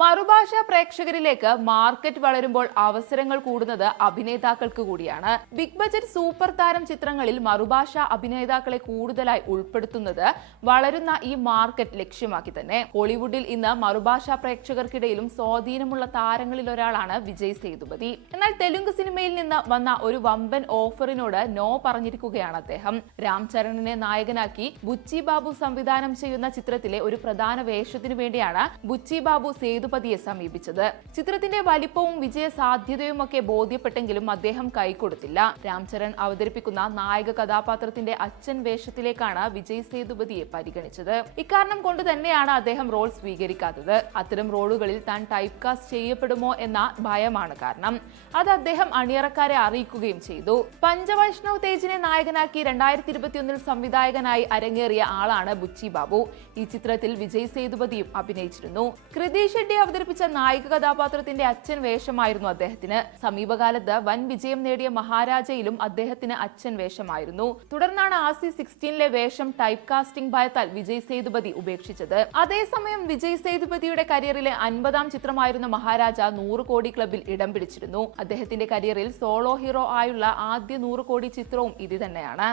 മറുഭാഷ പ്രേക്ഷകരിലേക്ക് മാർക്കറ്റ് വളരുമ്പോൾ അവസരങ്ങൾ കൂടുന്നത് അഭിനേതാക്കൾക്ക് കൂടിയാണ്. ബിഗ് ബജറ്റ് സൂപ്പർ താരം ചിത്രങ്ങളിൽ മറുഭാഷ അഭിനേതാക്കളെ കൂടുതലായി ഉൾപ്പെടുത്തുന്നത് വളരുന്ന ഈ മാർക്കറ്റ് ലക്ഷ്യമാക്കി തന്നെ. ഹോളിവുഡിൽ ഇന്ന് മറുഭാഷ പ്രേക്ഷകർക്കിടയിലും സ്വാധീനമുള്ള താരങ്ങളിൽ ഒരാളാണ് വിജയ് സേതുപതി. എന്നാൽ തെലുങ്ക് സിനിമയിൽ നിന്ന് വന്ന ഒരു വമ്പൻ ഓഫറിനോട് നോ പറഞ്ഞിരിക്കുകയാണ് അദ്ദേഹം. രാം ചരണിനെ നായകനാക്കി ബുച്ചി ബാബു സംവിധാനം ചെയ്യുന്ന ചിത്രത്തിലെ ഒരു പ്രധാന വേഷത്തിനു വേണ്ടിയാണ് ബുച്ചി ബാബു സേതുപതിയെ സമീപിച്ചത്. ചിത്രത്തിന്റെ വലിപ്പവും വിജയ സാധ്യതയും ഒക്കെ ബോധ്യപ്പെട്ടെങ്കിലും അദ്ദേഹം കൈകൊടുത്തില്ല. രാംചരൺ അവതരിപ്പിക്കുന്ന നായക കഥാപാത്രത്തിന്റെ അച്ഛൻ വേഷത്തിലേക്കാണ് വിജയ് സേതുപതിയെ പരിഗണിച്ചത്. ഇക്കാരണം കൊണ്ട് തന്നെയാണ് അദ്ദേഹം റോൾ സ്വീകരിക്കാത്തത്. അത്തരം റോളുകളിൽ താൻ ടൈപ്പ് കാസ്റ്റ് ചെയ്യപ്പെടുമോ എന്ന ഭയമാണ് കാരണം. അത് അദ്ദേഹം അണിയറക്കാരെ അറിയിക്കുകയും ചെയ്തു. പഞ്ചവൈഷ്ണവ് തേജിനെ നായകനാക്കി രണ്ടായിരത്തി ഇരുപത്തിയൊന്നിൽ സംവിധായകനായി അരങ്ങേറിയ ആളാണ് ബുച്ചി ബാബു ഈ ചിത്രത്തിൽ വിജയ് സേതുപതിയും അഭിനയിച്ചിരുന്നു. കൃതി അവതരിപ്പിച്ച നായിക കഥാപാത്രത്തിന്റെ അച്ഛൻ വേഷമായിരുന്നു അദ്ദേഹത്തിന്. സമീപകാലത്ത് വൻ വിജയം നേടിയ മഹാരാജയിലും അദ്ദേഹത്തിന് അച്ഛൻ വേഷമായിരുന്നു. തുടർന്നാണ് ആസി സിക്സ്റ്റീനിലെ വേഷം ടൈപ്പ് കാസ്റ്റിംഗ് ഭയത്താൽ വിജയ് സേതുപതി ഉപേക്ഷിച്ചത്. അതേസമയം വിജയ് സേതുപതിയുടെ കരിയറിലെ അൻപതാം ചിത്രമായിരുന്ന മഹാരാജ നൂറ് കോടി ക്ലബിൽ ഇടം പിടിച്ചിരുന്നു. അദ്ദേഹത്തിന്റെ കരിയറിൽ സോളോ ഹീറോ ആയുള്ള ആദ്യ നൂറ് കോടി ചിത്രവും ഇത് തന്നെയാണ്.